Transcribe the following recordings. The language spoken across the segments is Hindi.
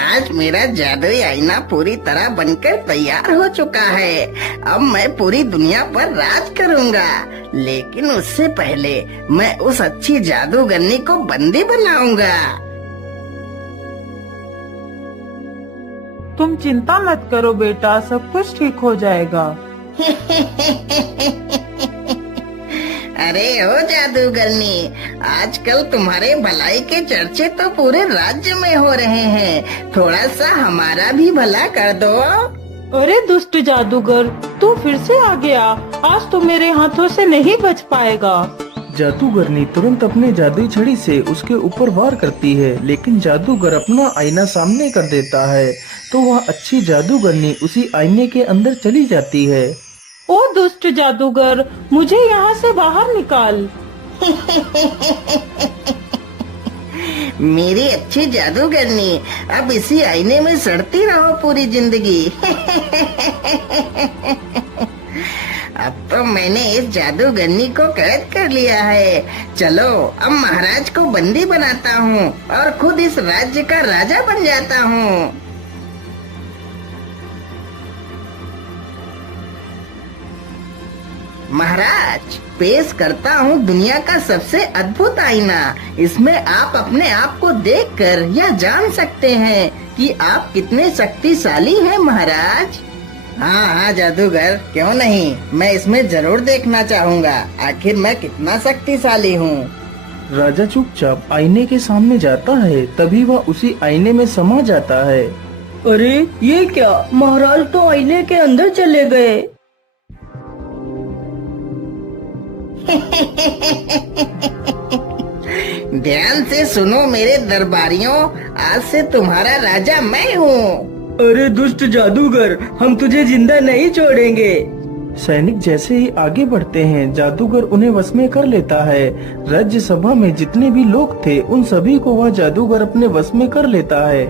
आज मेरा जादुई आईना पूरी तरह बनकर तैयार हो चुका है। अब मैं पूरी दुनिया पर राज करूंगा, लेकिन उससे पहले मैं उस अच्छी जादूगरनी को बंदी बनाऊंगा। तुम चिंता मत करो बेटा, सब कुछ ठीक हो जाएगा। अरे ओ जादूगरनी, आजकल तुम्हारे भलाई के चर्चे तो पूरे राज्य में हो रहे हैं। थोड़ा सा हमारा भी भला कर दो। अरे दुष्ट जादूगर, तू फिर से आ गया। आज तो मेरे हाथों से नहीं बच पाएगा। जादूगरनी तुरंत अपने जादुई छड़ी से उसके ऊपर वार करती है, लेकिन जादूगर अपना आईना सामने कर देता है तो वह अच्छी जादूगरनी उसी आईने के अंदर चली जाती है। ओ दुष्ट जादूगर, मुझे यहाँ से बाहर निकाल। मेरी अच्छी जादूगरनी, अब इसी आईने में सड़ती रहो पूरी जिंदगी। अब तो मैंने इस जादूगरनी को कैद कर लिया है। चलो अब महाराज को बंदी बनाता हूँ और खुद इस राज्य का राजा बन जाता हूँ। महाराज, पेश करता हूँ दुनिया का सबसे अद्भुत आईना। इसमें आप अपने आप को देखकर यह जान सकते हैं कि आप कितने शक्तिशाली हैं महाराज। हाँ हाँ जादूगर, क्यों नहीं, मैं इसमें जरूर देखना चाहूँगा आखिर मैं कितना शक्तिशाली हूँ। राजा चुपचाप आईने के सामने जाता है, तभी वह उसी आईने में समा जाता है। अरे ये क्या, महाराज तो आईने के अंदर चले गए। ध्यान से सुनो मेरे दरबारियों, आज से तुम्हारा राजा मैं हूँ। अरे दुष्ट जादूगर, हम तुझे जिंदा नहीं छोड़ेंगे। सैनिक जैसे ही आगे बढ़ते हैं, जादूगर उन्हें वश में कर लेता है। राज्य सभा में जितने भी लोग थे उन सभी को वह जादूगर अपने वश में कर लेता है।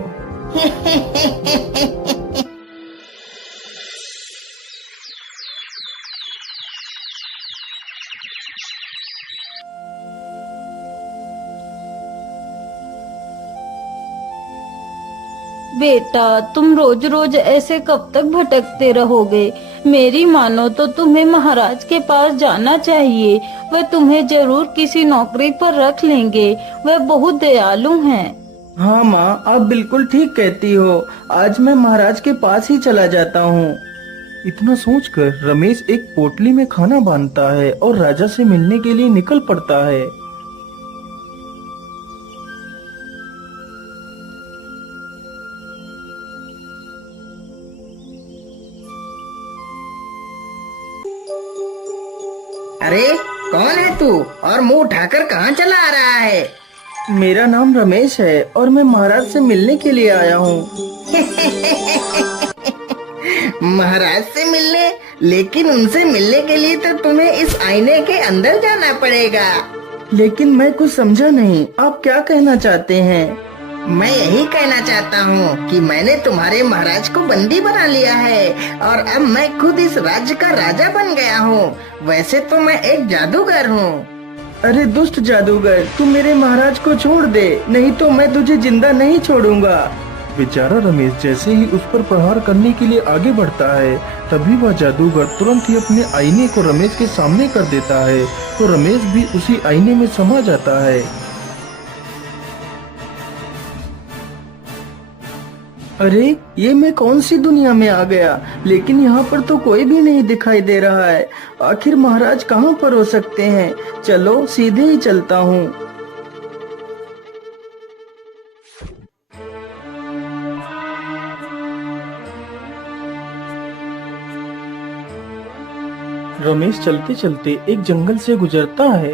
बेटा, तुम रोज रोज ऐसे कब तक भटकते रहोगे? मेरी मानो तो तुम्हें महाराज के पास जाना चाहिए। वह तुम्हें जरूर किसी नौकरी पर रख लेंगे। वह बहुत दयालु हैं। हाँ माँ, आप बिल्कुल ठीक कहती हो। आज मैं महाराज के पास ही चला जाता हूँ। इतना सोचकर रमेश एक पोटली में खाना बांधता है और राजा से मिलने के लिए निकल पड़ता है। अरे कौन है तू और मुंह उठाकर कहाँ चला आ रहा है? मेरा नाम रमेश है और मैं महाराज से मिलने के लिए आया हूँ। महाराज से मिलने? लेकिन उनसे मिलने के लिए तो तुम्हें इस आईने के अंदर जाना पड़ेगा। लेकिन मैं कुछ समझा नहीं, आप क्या कहना चाहते हैं? मैं यही कहना चाहता हूँ कि मैंने तुम्हारे महाराज को बंदी बना लिया है और अब मैं खुद इस राज्य का राजा बन गया हूँ। वैसे तो मैं एक जादूगर हूँ। अरे दुष्ट जादूगर, तू मेरे महाराज को छोड़ दे, नहीं तो मैं तुझे जिंदा नहीं छोड़ूंगा। बेचारा रमेश जैसे ही उस पर प्रहार करने के लिए आगे बढ़ता है, तभी वह जादूगर तुरंत ही अपने आईने को रमेश के सामने कर देता है तो रमेश भी उसी आईने में समा जाता है। अरे ये मैं कौन सी दुनिया में आ गया? लेकिन यहाँ पर तो कोई भी नहीं दिखाई दे रहा है। आखिर महाराज कहाँ पर हो सकते हैं? चलो सीधे ही चलता हूँ। रमेश चलते चलते एक जंगल से गुजरता है।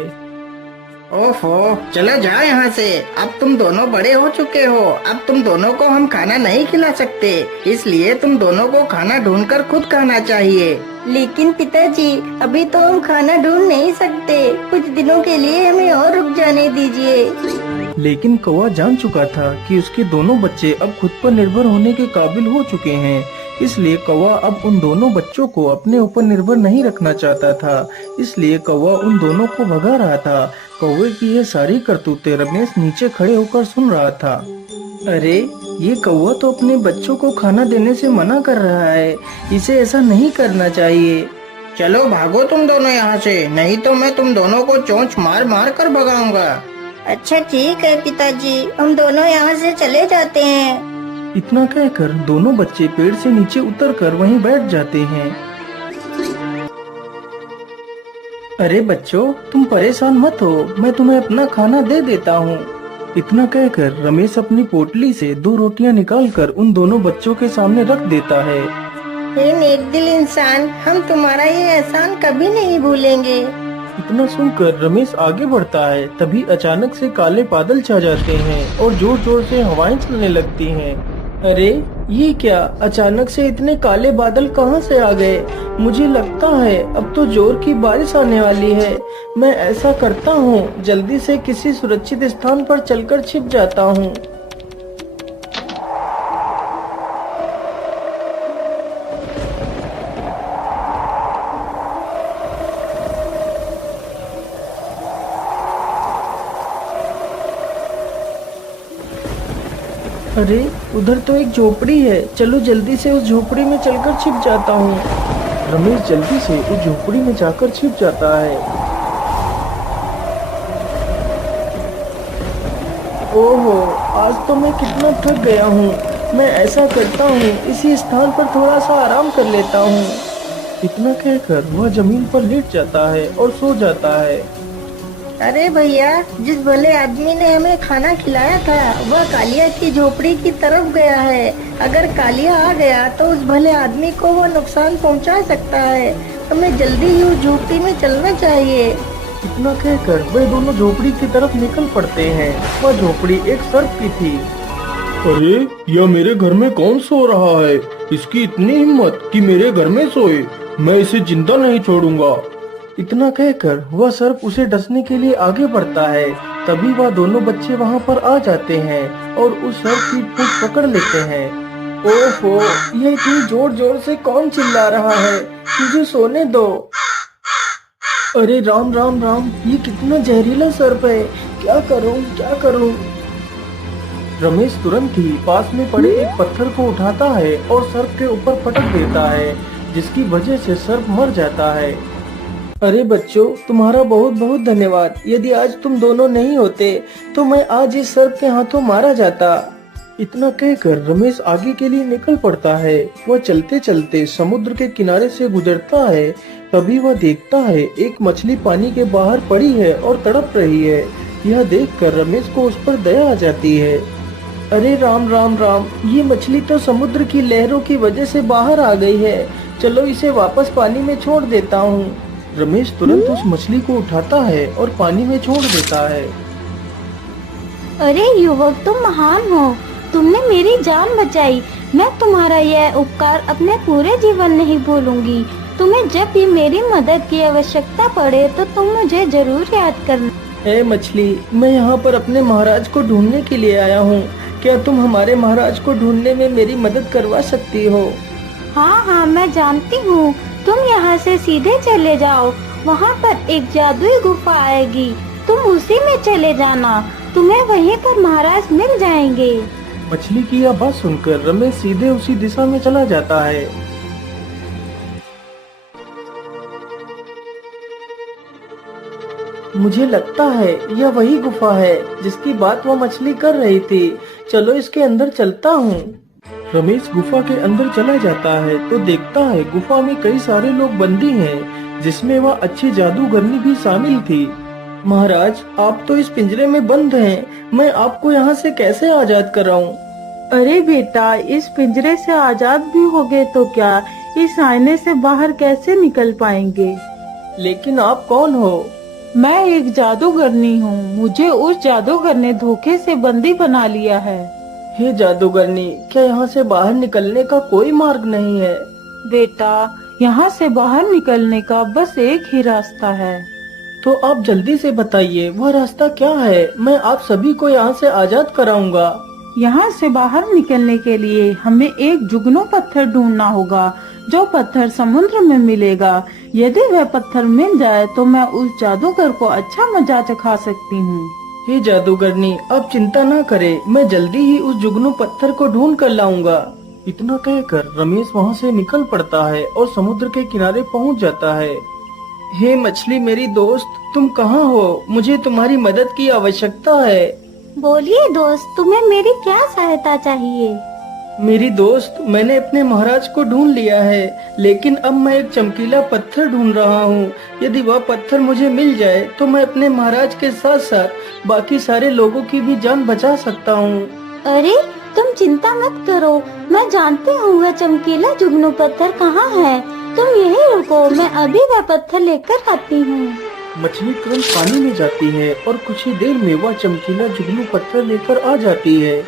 ओफो, चलो जाओ यहाँ से। अब तुम दोनों बड़े हो चुके हो। अब तुम दोनों को हम खाना नहीं खिला सकते, इसलिए तुम दोनों को खाना ढूंढकर खुद खाना चाहिए। लेकिन पिताजी, अभी तो हम खाना ढूंढ नहीं सकते। कुछ दिनों के लिए हमें और रुक जाने दीजिए। लेकिन कौवा जान चुका था कि उसके दोनों बच्चे अब खुद पर निर्भर होने के काबिल हो चुके हैं, इसलिए कौवा अब उन दोनों बच्चों को अपने ऊपर निर्भर नहीं रखना चाहता था। इसलिए कौवा उन दोनों को भगा रहा था। कौवे की ये सारी करतूतें रमेश नीचे खड़े होकर सुन रहा था। अरे ये कौवा तो अपने बच्चों को खाना देने से मना कर रहा है, इसे ऐसा नहीं करना चाहिए। चलो भागो तुम दोनों यहाँ से, नहीं तो मैं तुम दोनों को चोंच मार मार कर भगाऊंगा। अच्छा ठीक है पिताजी, हम दोनों यहाँ से चले जाते हैं। इतना कहकर दोनों बच्चे पेड़ से नीचे उतरकर वहीं बैठ जाते हैं। अरे बच्चों, तुम परेशान मत हो, मैं तुम्हें अपना खाना दे देता हूँ। इतना कहकर रमेश अपनी पोटली से 2 रोटियां निकालकर उन दोनों बच्चों के सामने रख देता है। हे नेक दिल इंसान, हम तुम्हारा ये एहसान कभी नहीं भूलेंगे। इतना सुनकर रमेश आगे बढ़ता है, तभी अचानक से काले बादल छा जाते हैं और जोर जोर से हवाएं चलने लगती हैं। अरे ये क्या, अचानक से इतने काले बादल कहाँ से आ गए? मुझे लगता है अब तो जोर की बारिश आने वाली है। मैं ऐसा करता हूँ, जल्दी से किसी सुरक्षित स्थान पर चलकर छिप जाता हूँ। अरे उधर तो एक झोपड़ी है, चलो जल्दी से उस झोपड़ी में चलकर छिप जाता हूँ। रमेश जल्दी से उस झोपड़ी में जाकर छिप जाता है। ओहो, आज तो मैं कितना थक गया हूँ। मैं ऐसा करता हूँ, इसी स्थान पर थोड़ा सा आराम कर लेता हूँ। इतना कहकर वह जमीन पर लेट जाता है और सो जाता है। अरे भैया, जिस भले आदमी ने हमें खाना खिलाया था वह कालिया की झोपड़ी की तरफ गया है। अगर कालिया आ गया तो उस भले आदमी को वह नुकसान पहुंचा सकता है। हमें जल्दी ही उस झोपड़ी में चलना चाहिए। इतना कहकर वे दोनों झोपड़ी की तरफ निकल पड़ते हैं। वह झोपड़ी एक सर्प की थी। अरे यह मेरे घर में कौन सो रहा है? इसकी इतनी हिम्मत कि मेरे घर में सोए। मैं इसे जिंदा नहीं छोड़ूंगा। इतना कहकर वह सर्प उसे डसने के लिए आगे बढ़ता है। तभी वह दोनों बच्चे वहां पर आ जाते हैं और उस सर्प की पूंछ पकड़ लेते हैं। ओहो, ये इतनी जोर जोर से कौन चिल्ला रहा है? मुझे सोने दो। अरे राम राम राम, ये कितना जहरीला सर्प है। क्या करूं, क्या करूं? रमेश तुरंत ही पास में पड़े एक पत्थर को उठाता है और सर्प के ऊपर पटक देता है, जिसकी वजह से सर्प मर जाता है। अरे बच्चों, तुम्हारा बहुत बहुत धन्यवाद। यदि आज तुम दोनों नहीं होते तो मैं आज इस सर्प के हाथों मारा जाता। इतना कहकर रमेश आगे के लिए निकल पड़ता है। वह चलते चलते समुद्र के किनारे से गुजरता है। तभी वह देखता है एक मछली पानी के बाहर पड़ी है और तड़प रही है। यह देखकर रमेश को उस पर दया आ जाती है। अरे राम राम राम, ये मछली तो समुद्र की लहरों की वजह से बाहर आ गई है। चलो इसे वापस पानी में छोड़ देता हूँ। रमेश तुरंत उस मछली को उठाता है और पानी में छोड़ देता है। अरे युवक, तुम महान हो, तुमने मेरी जान बचाई। मैं तुम्हारा यह उपकार अपने पूरे जीवन नहीं भूलूंगी। तुम्हें जब भी मेरी मदद की आवश्यकता पड़े तो तुम मुझे जरूर याद करना। ए मछली, मैं यहाँ पर अपने महाराज को ढूंढने के लिए आया हूँ। क्या तुम हमारे महाराज को ढूंढने में मेरी मदद करवा सकती हो? हाँ हाँ, मैं जानती हूँ। तुम यहाँ से सीधे चले जाओ, वहाँ पर एक जादुई गुफा आएगी, तुम उसी में चले जाना। तुम्हें वहीं पर महाराज मिल जाएंगे। मछली की यह बात सुनकर रमेश सीधे उसी दिशा में चला जाता है। मुझे लगता है यह वही गुफा है जिसकी बात वह मछली कर रही थी। चलो इसके अंदर चलता हूँ। रमेश गुफा के अंदर चला जाता है तो देखता है गुफा में कई सारे लोग बंदी हैं, जिसमें वह अच्छी जादूगरनी भी शामिल थी। महाराज, आप तो इस पिंजरे में बंद हैं। मैं आपको यहाँ से कैसे आजाद कराऊं? अरे बेटा, इस पिंजरे से आजाद भी होगे तो क्या इस आईने से बाहर कैसे निकल पाएंगे? लेकिन आप कौन हो? मैं एक जादूगरनी हूँ। मुझे उस जादूगर ने धोखे से बंदी बना लिया है। हे जादूगरनी, क्या यहाँ से बाहर निकलने का कोई मार्ग नहीं है? बेटा, यहाँ से बाहर निकलने का बस एक ही रास्ता है। तो आप जल्दी से बताइए, वह रास्ता क्या है? मैं आप सभी को यहाँ से आजाद कराऊंगा। यहाँ से बाहर निकलने के लिए हमें एक जुगनू पत्थर ढूंढना होगा जो पत्थर समुद्र में मिलेगा। यदि वह पत्थर मिल जाए तो मैं उस जादूगर को अच्छा मजा चखा सकती हूँ। हे जादूगरनी, आप चिंता ना करें, मैं जल्दी ही उस जुगनू पत्थर को ढूंढ कर लाऊंगा। इतना कहकर रमेश वहाँ से निकल पड़ता है और समुद्र के किनारे पहुँच जाता है। हे मछली मेरी दोस्त, तुम कहाँ हो? मुझे तुम्हारी मदद की आवश्यकता है। बोलिए दोस्त, तुम्हें मेरी क्या सहायता चाहिए? मेरी दोस्त, मैंने अपने महाराज को ढूंढ लिया है, लेकिन अब मैं एक चमकीला पत्थर ढूंढ रहा हूँ। यदि वह पत्थर मुझे मिल जाए तो मैं अपने महाराज के साथ साथ बाकी सारे लोगों की भी जान बचा सकता हूँ। अरे तुम चिंता मत करो, मैं जानती हूँ वह चमकीला जुगनू पत्थर कहाँ है। तुम यहीं रुको, मैं अभी वह पत्थर लेकर आती हूँ। मछली तुरंत पानी में जाती है और कुछ ही देर में वह चमकीला जुगनू पत्थर लेकर आ जाती है।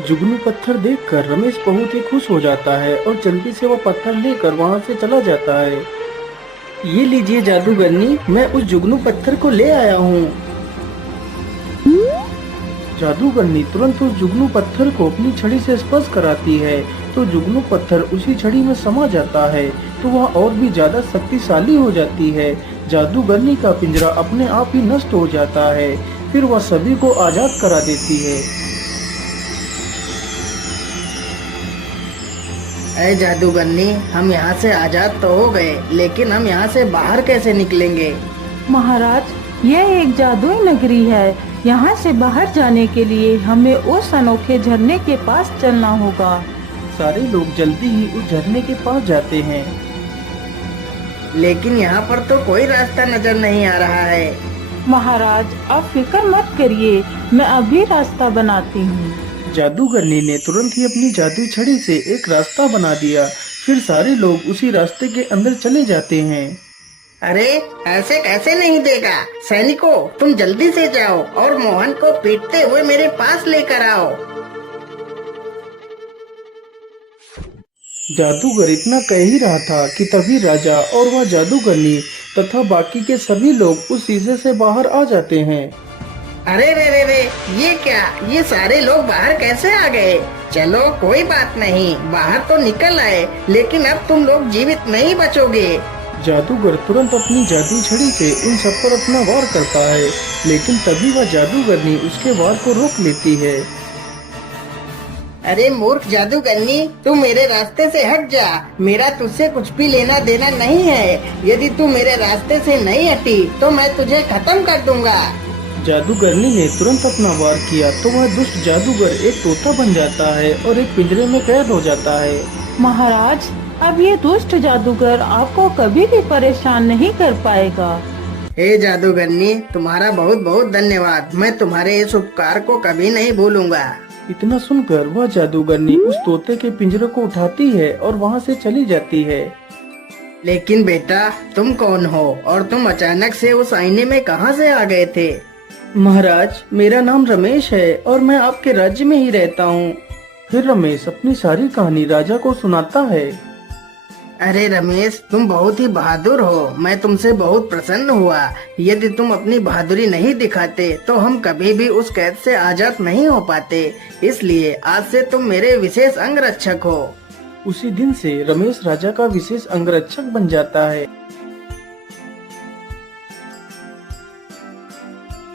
जुगनू पत्थर देखकर रमेश बहुत ही खुश हो जाता है और जल्दी से वह पत्थर लेकर वहाँ से चला जाता है। ये लीजिए जादूगरनी, मैं उस जुगनू पत्थर को ले आया हूँ। जादूगरनी तुरंत उस जुगनू पत्थर को अपनी छड़ी से स्पर्श कराती है तो जुगनू पत्थर उसी छड़ी में समा जाता है तो वह और भी ज्यादा शक्तिशाली हो जाती है। जादूगरनी का पिंजरा अपने आप ही नष्ट हो जाता है। फिर वह सभी को आजाद करा देती है। अरे जादूगरनी, हम यहाँ से आजाद तो हो गए, लेकिन हम यहाँ से बाहर कैसे निकलेंगे? महाराज, यह एक जादुई नगरी है। यहाँ से बाहर जाने के लिए हमें उस अनोखे झरने के पास चलना होगा। सारे लोग जल्दी ही उस झरने के पास जाते हैं। लेकिन यहाँ पर तो कोई रास्ता नजर नहीं आ रहा है। महाराज, आप फिक्र मत करिए, मैं अभी रास्ता बनाती हूँ। जादूगरनी ने तुरंत ही अपनी जादुई छड़ी से एक रास्ता बना दिया। फिर सारे लोग उसी रास्ते के अंदर चले जाते हैं। अरे ऐसे कैसे नहीं देगा? सैनिकों, तुम जल्दी से जाओ और मोहन को पीटते हुए मेरे पास लेकर आओ। जादूगर इतना कह ही रहा था कि तभी राजा और वह जादूगरनी तथा बाकी के सभी लोग उस शीशे से बाहर आ जाते हैं। अरे रे रे रे, ये क्या? ये सारे लोग बाहर कैसे आ गए? चलो कोई बात नहीं, बाहर तो निकल आए, लेकिन अब तुम लोग जीवित नहीं बचोगे। जादूगर तुरंत अपनी जादुई छड़ी से उन सब पर अपना वार करता है, लेकिन तभी वह जादूगरनी उसके वार को रोक लेती है। अरे मूर्ख जादूगरनी, तू मेरे रास्ते से हट जा। मेरा तुझसे कुछ भी लेना देना नहीं है। यदि तू मेरे रास्ते से नहीं हटी तो मैं तुझे खत्म कर दूंगा। जादूगरनी ने तुरंत अपना वार किया तो वह दुष्ट जादूगर एक तोता बन जाता है और एक पिंजरे में कैद हो जाता है। महाराज, अब ये दुष्ट जादूगर आपको कभी भी परेशान नहीं कर पाएगा। हे जादूगरनी, तुम्हारा बहुत बहुत धन्यवाद। मैं तुम्हारे इस उपकार को कभी नहीं भूलूंगा। इतना सुनकर वह जादूगरनी उस तोते के पिंजरे को उठाती है और वहाँ से चली जाती है। लेकिन बेटा, तुम कौन हो और तुम अचानक से उस आईने में कहां से आ गए थे? महाराज, मेरा नाम रमेश है और मैं आपके राज्य में ही रहता हूँ। फिर रमेश अपनी सारी कहानी राजा को सुनाता है। अरे रमेश, तुम बहुत ही बहादुर हो। मैं तुमसे बहुत प्रसन्न हुआ। यदि तुम अपनी बहादुरी नहीं दिखाते तो हम कभी भी उस कैद से आजाद नहीं हो पाते। इसलिए आज से तुम मेरे विशेष अंगरक्षक हो। उसी दिन से रमेश राजा का विशेष अंगरक्षक बन जाता है।